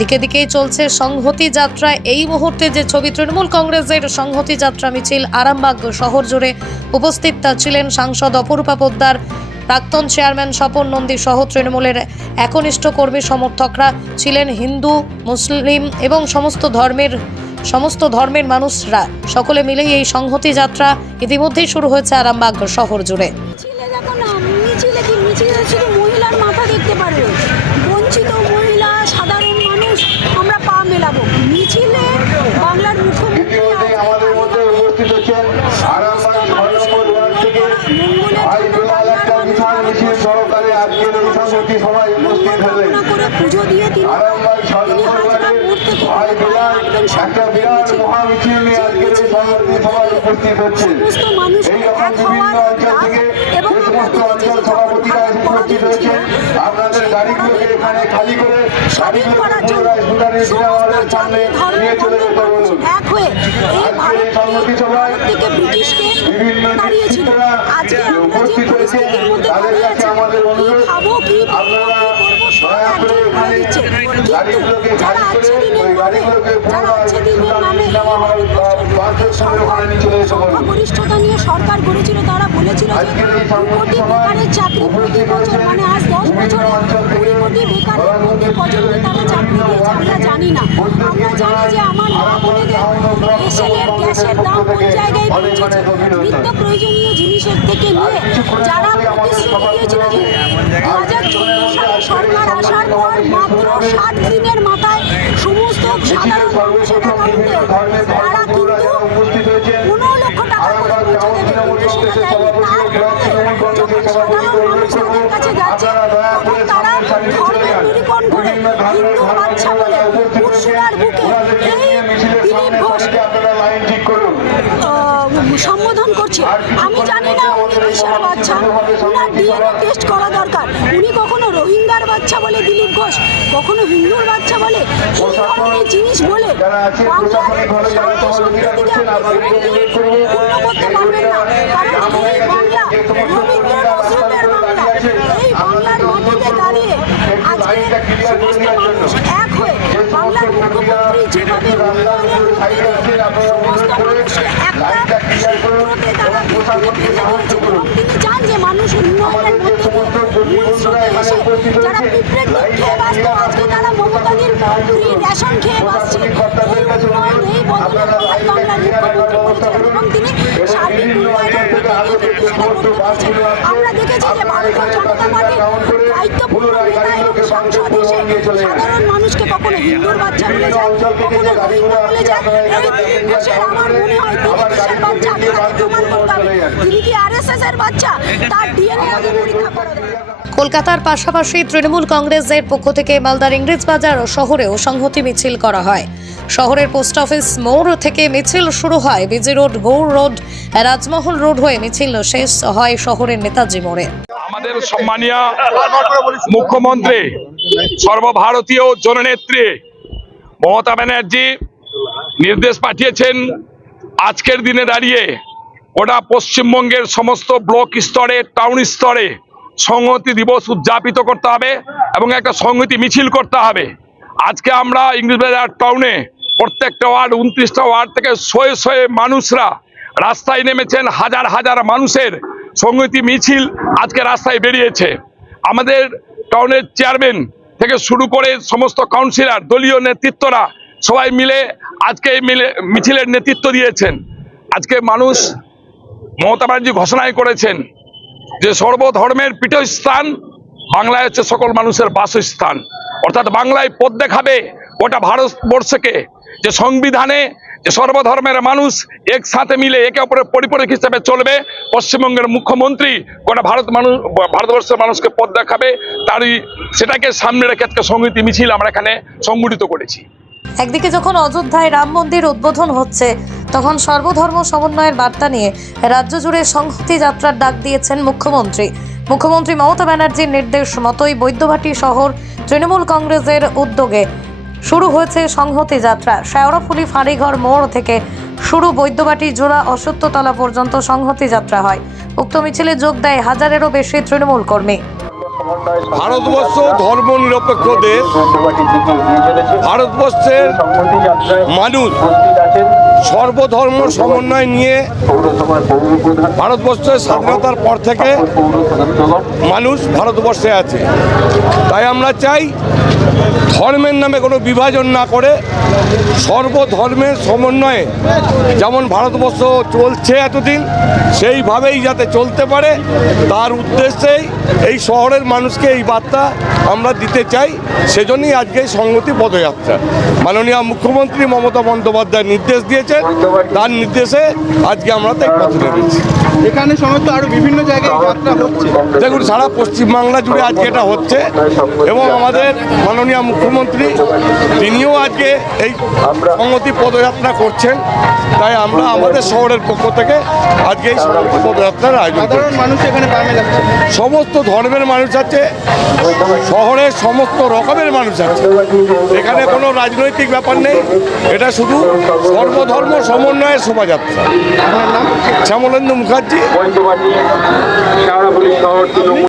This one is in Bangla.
দিকে দিকেই চলছে সংহতি যাত্রা। এই মুহূর্তে যে ছবি তৃণমূল কংগ্রেসের সংহতি যাত্রা মিছিল আরামবাগ শহর জুড়ে উপস্থিত ছিলেন সাংসদ অপরূপা পোদ্দার, প্রাক্তন চেয়ারম্যান স্বপন নন্দী সহ তৃণমূলের একনিষ্ঠ কর্মী সমর্থকরা ছিলেন হিন্দু, মুসলিম এবং সমস্ত ধর্মের সমস্ত ধর্মের মানুষরা। সকলে মিলেই এই সংহতি যাত্রা ইতিমধ্যেই শুরু হয়েছে আরামবাগ শহর জুড়ে মিছিলে দেখো না মিছিলে কি মিছিলে শুধু মহিলার মাথা দেখতে পারবে বঞ্চিত মহিলা সাধারণ মানুষ আমরা পা মেলাবো মিছিলে বাংলার মুখ্যমন্ত্রী ইতিমধ্যে আমাদের মধ্যে উপস্থিত হচ্ছেন আরামবাগ ছয় নম্বর ওয়ার্ড থেকে ভাই বিলাল একটা বিশাল মিছিল সহকারে আজকের এই সংহতি সবাই উপস্থিত হলেন পুজো দিয়ে তিনি আরামবাগ থেকে ভাই বিলাল একটা বিরাট মহামিছিল নিয়ে আজকের এই সংহতি সবাই উপস্থিত হচ্ছে। সমস্ত এই রকম বিভিন্ন অঞ্চল থেকে এবং যে আমরা সমস্ত দেখেছি অঞ্চল যে সভাপতিরা যখন উপস্থিত হয়েছেন আপনাদের গাড়িগুলোকে এখানে খালি করে উপস্থিত হয়েছে তাদের কাছে আমাদের অনুরোধ আপনারা দয়া করে এখানে গাড়িগুলোকে খালি করে ওই গাড়িগুলোকে পুনরায় বাসের সঙ্গে ওখানে নিয়ে চলে এসে বলুন। গড়েছিল তারা বলেছিল যে দু কোটি বেকারের চাকরি প্রতি বছর মানে আজ দশ বছরে কুড়ি কোটি বেকারের মধ্যে কজনকে তারা চাকরি দিয়েছে আমরা জানি না। আমরা জানি যে আমার মা বোনেদের এসএলের গ্যাসের দাম কোন জায়গায় পৌঁছেছে নিত্য প্রয়োজনীয় জিনিসের থেকে নিয়ে যারা প্রতিশ্রুতি দিয়েছিল যে দু হাজার চোদ্দ সালে সরকার আসার পর মাত্র ষাট দিনের মাথায় সমস্ত সাধারণ মানুষের অ্যাকাউন্টে তারা কিন্তু উপস্থিত হয়েছেন পনেরো লক্ষ টাকা করে আরামবাগ পৌঁছে টাউন দেবে তৃণমূল কিন্তু কংগ্রেসের সেটা সভাপতি যখন ব্লক সাধারণ তৃণমূল মানুষ কংগ্রেসের তাদের যাচ্ছে তখন তারা ধর্মের যান। নিরীক্ষণ করে হিন্দু বাচ্চা বলে উৎসুরার বুকে এই দিলীপ ঘোষ সম্বোধন করছে। আমি জানি না উনি কিসের বাচ্চা। ওনার ডিএনএ টেস্ট করা দরকার। উনি কখনো রোহিঙ্গার বাচ্চা বলে দিলীপ ঘোষ কখনো হিন্দুর বাচ্চা বলে এই ধরনের জিনিস বলে আপনাদেরকে অনুরোধ করব পূর্ণ করতে পারবেন না। কারণ এই বাংলা রবীন্দ্র নজরুলের বাংলা এই বাংলার মাটিতে দাঁড়িয়ে আজকে সমস্ত মানুষ এক হয়ে বাংলার মুখ্যমন্ত্রী যেভাবে উন্নয়নের মধ্যে দিয়ে, সমস্ত মানুষকে একটা সূত্রতে তারা ভিত্তিতে বেঁধে দিয়েছেন এবং তিনি চান যে মানুষ উন্নয়নের মধ্যে দিয়ে মূল স্রোতে এসে যারা পিঁপড়ের দুধ খেয়ে বাঁচত আজকে তারা মমতাদির ফ্রি রেশন খেয়ে বাঁচছে। এই উন্নয়ন, এই বদলের এবং তিনি আমরা দেখেছি যে ভারতীয় জনতা পার্টির দায়িত্বপূর্ণ নেতা সাধারণ মানুষকে কখনো হিন্দুর বাচ্চা বলে যায় কখনো রোহিঙ্গা বলে যায় এই দিলীপ ঘোষের আমার মনে হয় তিনি কিসের বাচ্চা আপনাকে প্রমাণ করতে হবে। তিনি কি আরএসএস এর বাচ্চা? তার ডিএনএ আগে পরীক্ষা করা কলকাতার পাশাপাশি তৃণমূল কংগ্রেসের পক্ষ থেকে মালদার ইংরেজ ইংরেজবাজার শহরেও সংহতি মিছিল করা হয়। শহরের পোস্ট অফিস মোড় থেকে মিছিল শুরু হয়। BG road Gour road Rajmahal road হয়ে মিছিল শেষ হয় শহরের নেতাজি মোড়ে। আমাদের সম্মানীয় মুখ্যমন্ত্রী সর্বভারতীয় জননেত্রী মমতা ব্যানার্জি নির্দেশ পাঠিয়েছেন আজকের দিনে দাঁড়িয়ে ওটা পশ্চিমবঙ্গের সমস্ত ব্লক স্তরে টাউন স্তরে সংহতি দিবস উদযাপিত করতে হবে এবং একটা সংহতি মিছিল করতে হবে। আজকে আমরা ইংরেজবাজার টাউনে প্রত্যেকটা ওয়ার্ড, উনত্রিশটা ওয়ার্ড থেকে শয়ে শয়ে মানুষরা রাস্তায় নেমেছেন, হাজার হাজার মানুষের সংহতি মিছিল আজকে রাস্তায় বেরিয়েছে। আমাদের টাউনের চেয়ারম্যান থেকে শুরু করে সমস্ত কাউন্সিলর, দলীয় নেতৃত্বরা সবাই মিলে আজকে মিলে মিছিলের নেতৃত্ব দিয়েছেন। আজকে মানুষ মমতা ব্যানার্জি ঘোষণাই করেছেন যে সর্বধর্মের পীঠস্থান বাংলায় হচ্ছে সকল মানুষের বাসস্থান। অর্থাৎ বাংলায় পদ দেখাবে গোটা ভারতবর্ষকে যে সংবিধানে যে সর্বধর্মের মানুষ একসাথে মিলে একে অপরের পরিপূরক হিসেবে চলবে, পশ্চিমবঙ্গের মুখ্যমন্ত্রী গোটা ভারত মানুষ, ভারতবর্ষের মানুষকে পথ দেখাবে, তারই সেটাকে সামনে রেখে আজকে সংহতি মিছিল আমরা এখানে সংগঠিত করেছি। একদিকে যখন অযোধ্যায় রাম মন্দির উদ্বোধন হচ্ছে, তখন সর্বধর্ম সমন্বয়ের বার্তা নিয়ে রাজ্য জুড়ে সংহতি যাত্রার ডাক দিয়েছেন মুখ্যমন্ত্রী। মুখ্যমন্ত্রী মমতা ব্যানার্জির নির্দেশ মতোই বৈদ্যভাটি শহর তৃণমূল কংগ্রেসের উদ্যোগে শুরু হয়েছে সংহতি যাত্রা। শেওড়াফুলি ফাঁড়িঘর মোড় থেকে শুরু বৈদ্যবাটি জোড়া অসত্যতলা পর্যন্ত সংহতি যাত্রা হয়। উক্ত মিছিলে যোগ দেয় হাজারেরও বেশি তৃণমূল কর্মী। ভারতবর্ষ ধর্ম নিরপেক্ষ দেশ। ভারতবর্ষের মানুষ সর্বধর্ম সমন্বয় নিয়ে ভারতবর্ষের স্বাধীনতার পর থেকে মানুষ ভারতবর্ষে আছে। তাই আমরা চাই ধর্মের নামে কোনো বিভাজন না করে সর্বধর্মের সমন্বয়ে যেমন ভারতবর্ষ চলছে এতদিন সেইভাবেই যাতে চলতে পারে তার উদ্দেশ্যেই এই শহরের মানুষকে এই বার্তা আমরা দিতে চাই। সেজন্যই আজকে এই সংহতি পদযাত্রা। মাননীয় মুখ্যমন্ত্রী মমতা বন্দ্যোপাধ্যায় নির্দেশ দিয়েছেন। তার নির্দেশে আজকে আমরা তাই পথে নেমেছি। এখানে সমস্ত আরও বিভিন্ন জায়গায় যাত্রা হচ্ছে। দেখুন সারা পশ্চিমবাংলা জুড়ে আজকে এটা হচ্ছে এবং আমাদের মাননীয় মুখ্যমন্ত্রী তিনিও আজকে এই সংহতি পদযাত্রা করছেন। তাই আমরা আমাদের শহরের পক্ষ থেকে আজকে এই সংহতি পদযাত্রার আয়োজন মানুষ এখানে সমস্ত ধর্মের মানুষ আছে শহরের সমস্ত রকমের মানুষ আছে। এখানে কোনো রাজনৈতিক ব্যাপার নেই এটা শুধু সর্বধর্ম সমন্বয়ের শোভাযাত্রা। শ্যামলেন্দু মুখার্জি।